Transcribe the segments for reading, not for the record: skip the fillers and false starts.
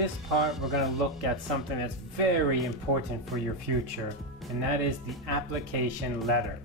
this part, we're going to look at something that's very important for your future, and that is the application letter.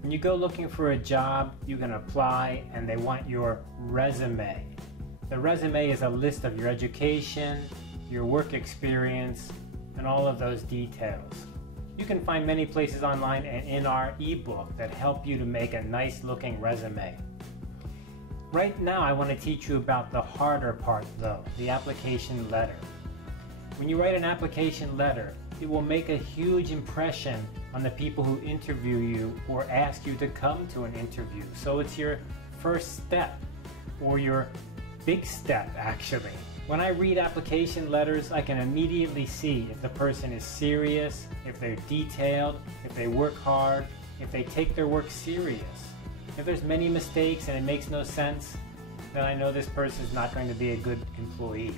When you go looking for a job, you can apply and they want your resume. The resume is a list of your education, your work experience, and all of those details. You can find many places online and in our ebook that help you to make a nice looking resume. Right now I want to teach you about the harder part though, the application letter. When you write an application letter, it will make a huge impression on the people who interview you or ask you to come to an interview. So it's your first step, or your big step actually. When I read application letters, I can immediately see if the person is serious, if they're detailed, if they work hard, if they take their work serious. If there's many mistakes and it makes no sense, then I know this person is not going to be a good employee.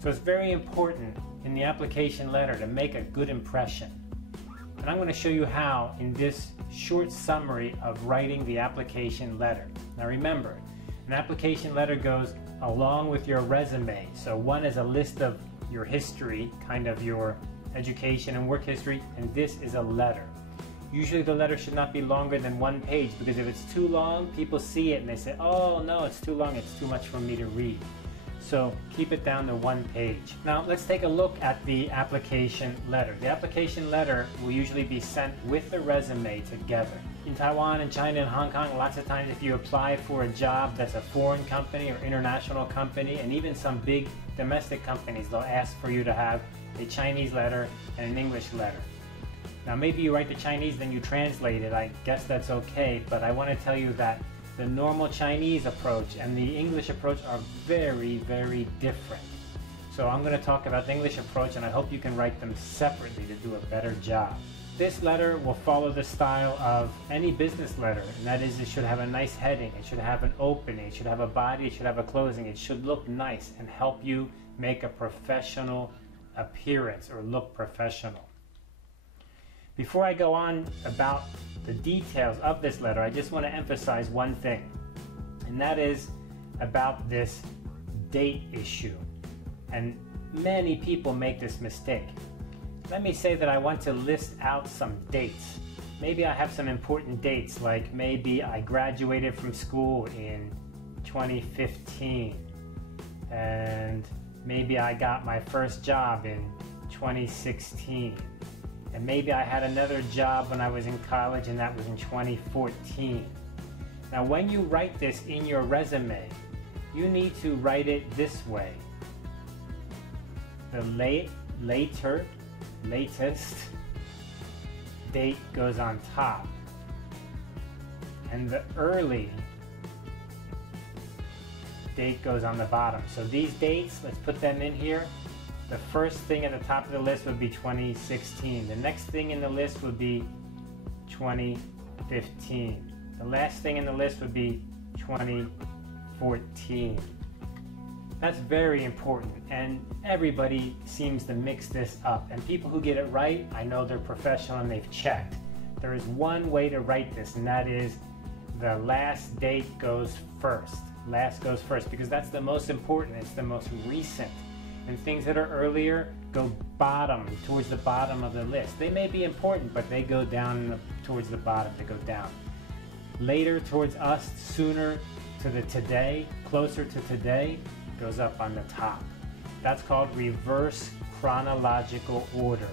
So it's very important in the application letter to make a good impression. And I'm going to show you how in this short summary of writing the application letter. Now remember, an application letter goes along with your resume. So one is a list of your history, kind of your education and work history, and this is a letter. Usually the letter should not be longer than 1 page, because if it's too long, people see it and they say, oh no, it's too long, it's too much for me to read. So keep it down to 1 page. Now let's take a look at the application letter. The application letter will usually be sent with the resume together. In Taiwan and China and Hong Kong, lots of times if you apply for a job that's a foreign company or international company, and even some big domestic companies, they'll ask for you to have a Chinese letter and an English letter. Now maybe you write the Chinese, then you translate it. I guess that's okay, but I want to tell you that the normal Chinese approach and the English approach are very, very different. So I'm going to talk about the English approach, and I hope you can write them separately to do a better job. This letter will follow the style of any business letter, and that is, it should have a nice heading, it should have an opening, it should have a body, it should have a closing. It should look nice and help you make a professional appearance or look professional. Before I go on about the details of this letter, I just want to emphasize one thing, and that is about this date issue. And many people make this mistake. Let me say that I want to list out some dates. Maybe I have some important dates, like maybe I graduated from school in 2015, and maybe I got my first job in 2016. And maybe I had another job when I was in college, and that was in 2014. Now when you write this in your resume, you need to write it this way. The latest date goes on top, and the early date goes on the bottom. So these dates, let's put them in here. The first thing at the top of the list would be 2016. The next thing in the list would be 2015. The last thing in the list would be 2014. That's very important, and everybody seems to mix this up. And people who get it right, I know they're professional and they've checked. There is one way to write this, and that is the last date goes first. Last goes first, because that's the most important, it's the most recent. And things that are earlier go bottom, towards the bottom of the list. They may be important, but they go down towards the bottom, they go down. Later towards us, sooner to the today, closer to today, goes up on the top. That's called reverse chronological order.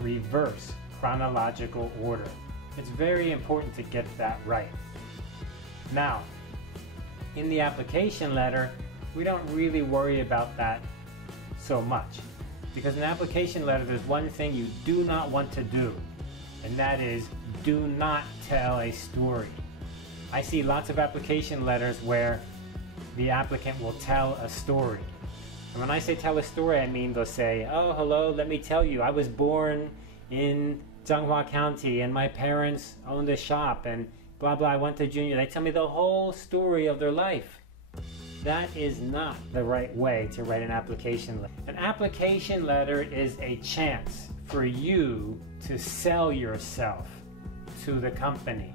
Reverse chronological order. It's very important to get that right. Now, in the application letter, we don't really worry about that so much, because in an application letter there's one thing you do not want to do, and that is do not tell a story. I see lots of application letters where the applicant will tell a story. And when I say tell a story, I mean they'll say, oh hello, let me tell you, I was born in Changhua County and my parents owned a shop and blah blah, I went to junior. They tell me the whole story of their life. That is not the right way to write an application letter. An application letter is a chance for you to sell yourself to the company,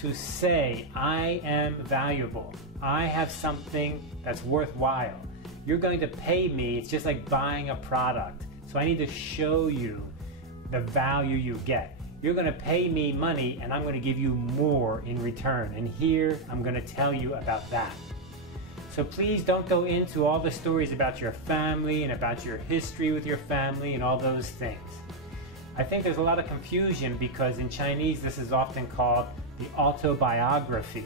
to say, I am valuable, I have something that's worthwhile. You're going to pay me. It's just like buying a product. So I need to show you the value you get. You're going to pay me money and I'm going to give you more in return. And here I'm going to tell you about that. So please don't go into all the stories about your family and about your history with your family and all those things. I think there's a lot of confusion because in Chinese this is often called the autobiography,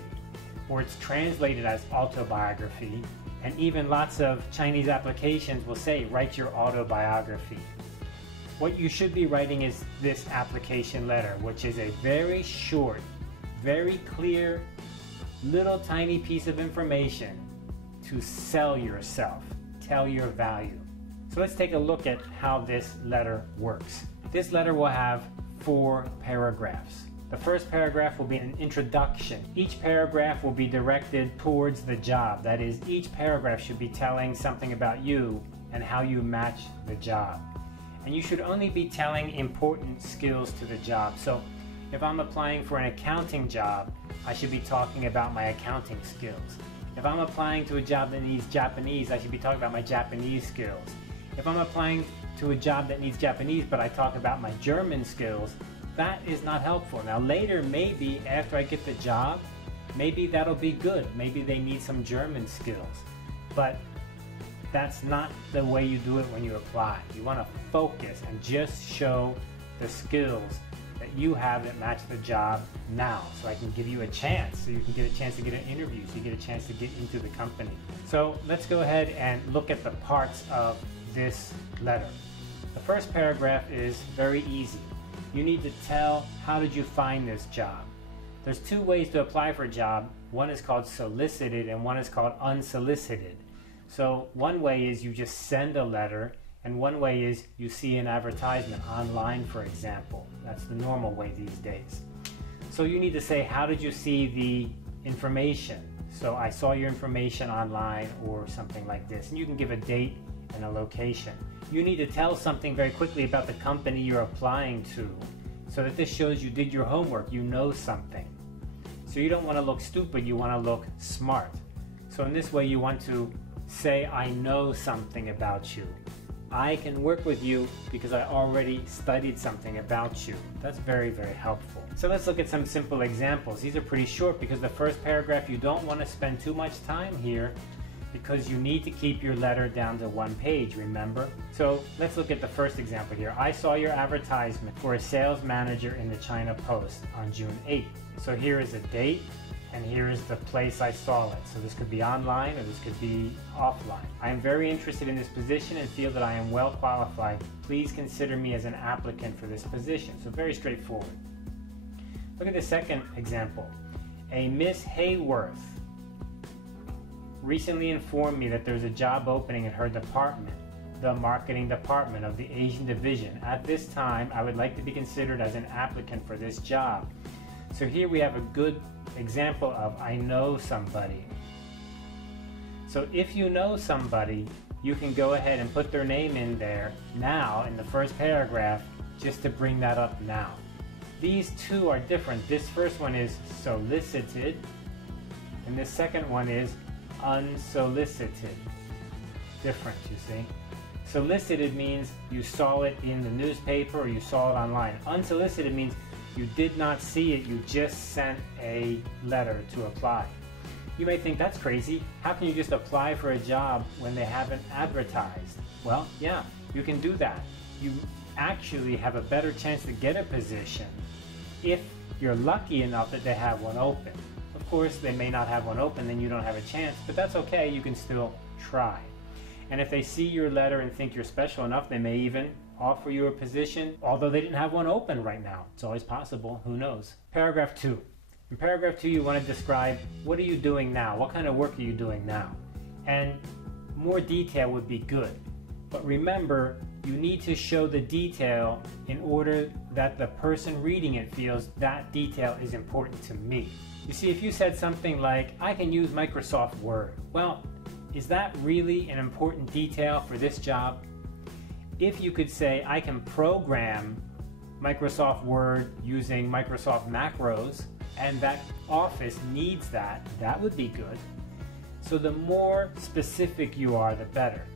or it's translated as autobiography, and even lots of Chinese applications will say write your autobiography. What you should be writing is this application letter, which is a very short, very clear, little tiny piece of information to sell yourself, tell your value. So let's take a look at how this letter works. This letter will have 4 paragraphs. The first paragraph will be an introduction. Each paragraph will be directed towards the job. That is, each paragraph should be telling something about you and how you match the job. And you should only be telling important skills to the job. So if I'm applying for an accounting job, I should be talking about my accounting skills. If I'm applying to a job that needs Japanese, I should be talking about my Japanese skills. If I'm applying to a job that needs Japanese, but I talk about my German skills, that is not helpful. Now later, maybe after I get the job, maybe that'll be good. Maybe they need some German skills. But that's not the way you do it when you apply. You want to focus and just show the skills that you have that match the job now, so I can give you a chance, so you can get a chance to get an interview, so you get a chance to get into the company. So let's go ahead and look at the parts of this letter. The first paragraph is very easy. You need to tell how did you find this job. There's 2 ways to apply for a job. One is called solicited and one is called unsolicited. So one way is you just send a letter, and one way is you see an advertisement online, for example. That's the normal way these days. So you need to say, how did you see the information? So I saw your information online or something like this. And you can give a date and a location. You need to tell something very quickly about the company you're applying to, so that this shows you did your homework, you know something. So you don't want to look stupid, you want to look smart. So in this way you want to say, I know something about you. I can work with you because I already studied something about you. That's very, very helpful. So let's look at some simple examples. These are pretty short because the first paragraph, you don't want to spend too much time here because you need to keep your letter down to 1 page, remember? So let's look at the first example here. I saw your advertisement for a sales manager in the China Post on June 8th. So here is a date, and here is the place I saw it. So this could be online or this could be offline. I am very interested in this position and feel that I am well qualified. Please consider me as an applicant for this position. So very straightforward. Look at the second example. A Miss Hayworth recently informed me that there's a job opening in her department, the marketing department of the Asian division. At this time, I would like to be considered as an applicant for this job. So here we have a good example of I know somebody. So if you know somebody, you can go ahead and put their name in there now in the first paragraph just to bring that up now. These 2 are different. This first one is solicited and this second one is unsolicited. Different, you see. Solicited means you saw it in the newspaper or you saw it online. Unsolicited means you did not see it, you just sent a letter to apply. You may think that's crazy. How can you just apply for a job when they haven't advertised? Well, yeah, you can do that. You actually have a better chance to get a position if you're lucky enough that they have one open. Of course, they may not have one open, then you don't have a chance, but that's okay, you can still try. And if they see your letter and think you're special enough, they may even offer you a position, although they didn't have one open right now. It's always possible, who knows. Paragraph 2. In paragraph 2, you want to describe what are you doing now? What kind of work are you doing now? And more detail would be good. But remember, you need to show the detail in order that the person reading it feels that detail is important to me. You see, if you said something like, I can use Microsoft Word, well, is that really an important detail for this job? If you could say, I can program Microsoft Word using Microsoft macros, and that office needs that, that would be good. So the more specific you are, the better.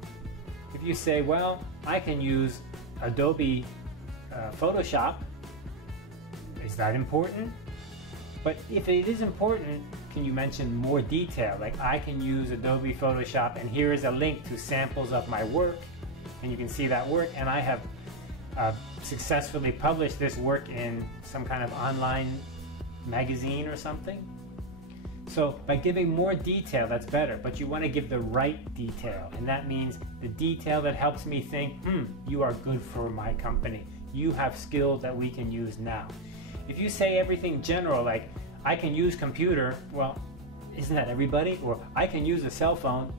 If you say, well, I can use Adobe Photoshop, is that important? But if it is important, can you mention more detail? Like, I can use Adobe Photoshop and here is a link to samples of my work, and you can see that work, and I have successfully published this work in some kind of online magazine or something. So by giving more detail, that's better, but you want to give the right detail, and that means the detail that helps me think, you are good for my company. You have skills that we can use now. If you say everything general, like, I can use computer, well, isn't that everybody? Or I can use a cell phone,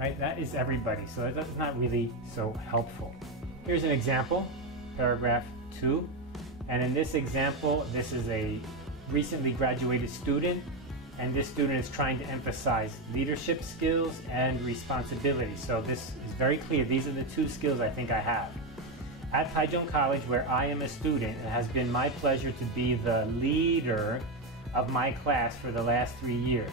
right? That is everybody, so that's not really so helpful. Here's an example, paragraph 2. And in this example, this is a recently graduated student, and this student is trying to emphasize leadership skills and responsibility. So this is very clear. These are the two skills I think I have. At Taichung College, where I am a student, it has been my pleasure to be the leader of my class for the last 3 years.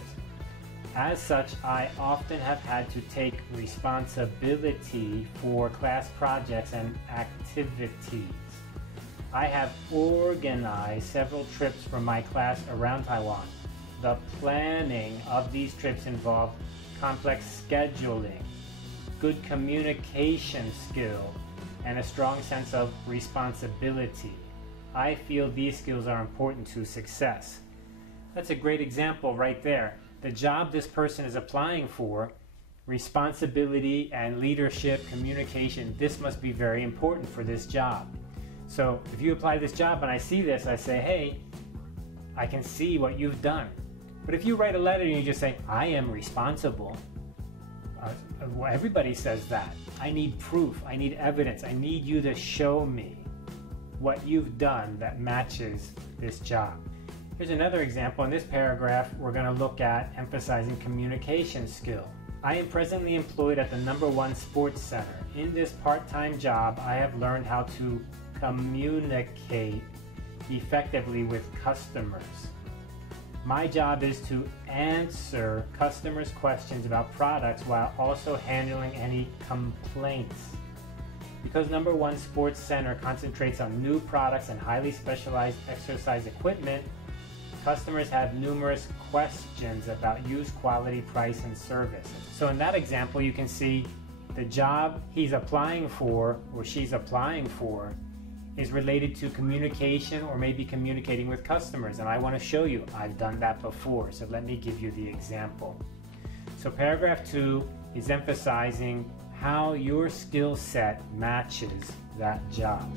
As such, I often have had to take responsibility for class projects and activities. I have organized several trips for my class around Taiwan. The planning of these trips involved complex scheduling, good communication skill, and a strong sense of responsibility. I feel these skills are important to success. That's a great example right there. The job this person is applying for, responsibility and leadership, communication, this must be very important for this job. So if you apply this job and I see this, I say, hey, I can see what you've done. But if you write a letter and you just say, I am responsible, well, everybody says that. I need proof, I need evidence, I need you to show me what you've done that matches this job. Here's another example. In this paragraph, we're going to look at emphasizing communication skill. I am presently employed at the #1 Sports Center. In this part-time job, I have learned how to communicate effectively with customers. My job is to answer customers' questions about products while also handling any complaints. Because #1 Sports Center concentrates on new products and highly specialized exercise equipment, customers have numerous questions about use, quality, price, and service. So in that example, you can see the job he's applying for, or she's applying for, is related to communication or maybe communicating with customers. And I want to show you, I've done that before. So let me give you the example. So paragraph 2 is emphasizing how your skill set matches that job.